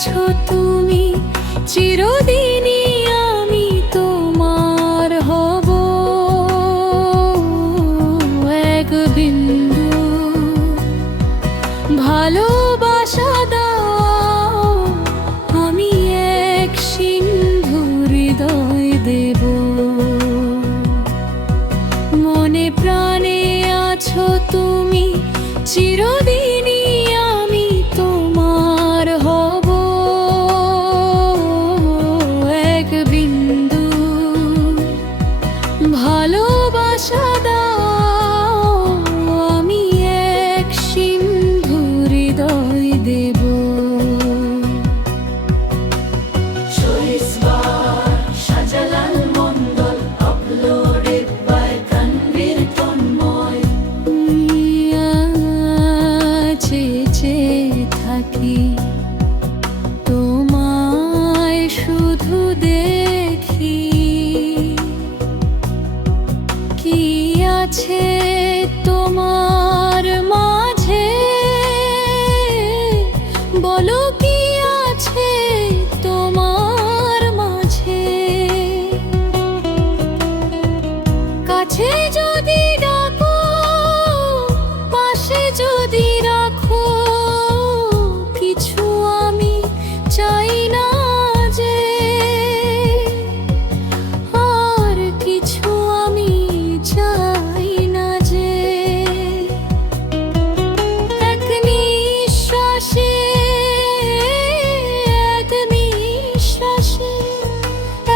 আছো তুমি, চিরদিনই আমি তোমার হব। এক বিন্দু ভালোবাসা দাও, আমি এক সিন্ধু হৃদয় দেব। মনে প্রাণে আছো তুমি, চিরদিনই আমি তোমার হব। এক বিন্দু ভালোবাসা দাও, আমি এক সিন্ধু হৃদয় দেব। শাহজালাল মণ্ডল uploaded by তানভীর তন্ময়। চেয়ে থাকি তোমায় শুধু দেখি, কি আছে তোমার মাঝে, বলো কি আছে তোমার মাঝে। কাছে যদি ডাকো, পাশে যদি রাখো, কিছু আমি চাই না যে, আর কিছু আমি চাই না যে। এক নিঃশ্বাসে, এক নিঃশ্বাসে,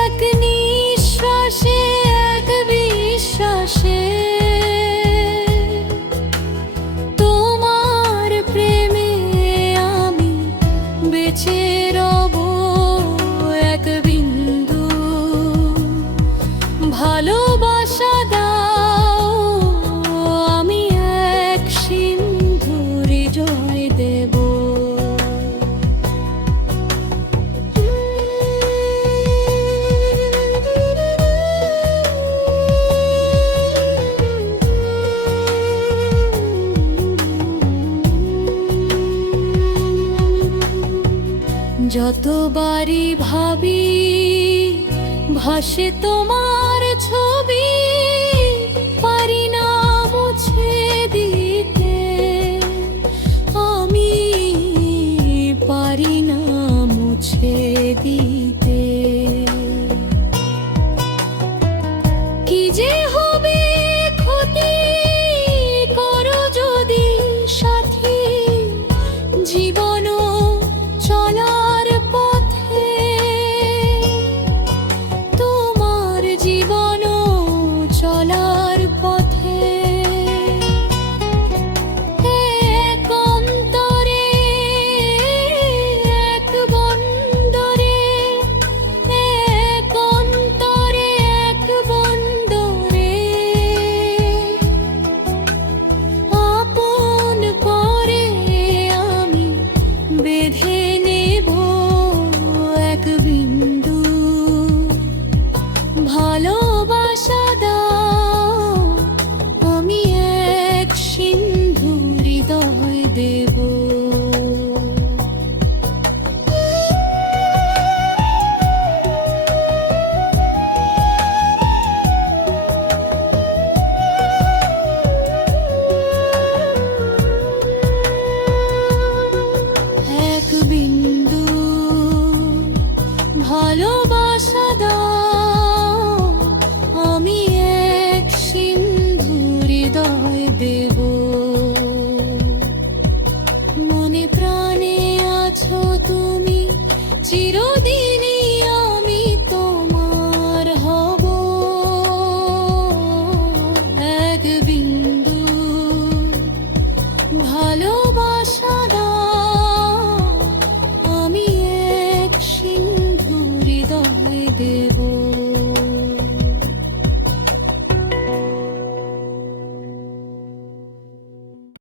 এক নিঃশ্বাসে, এক বিশ্বাসে তোমার প্রেমে আমি বেঁচে রব। এক বিন্দু ভালোবাসা দাও, আমি এক সিন্ধু হৃদয় দেব। যতবারই ভাবি, ভাসে তোমার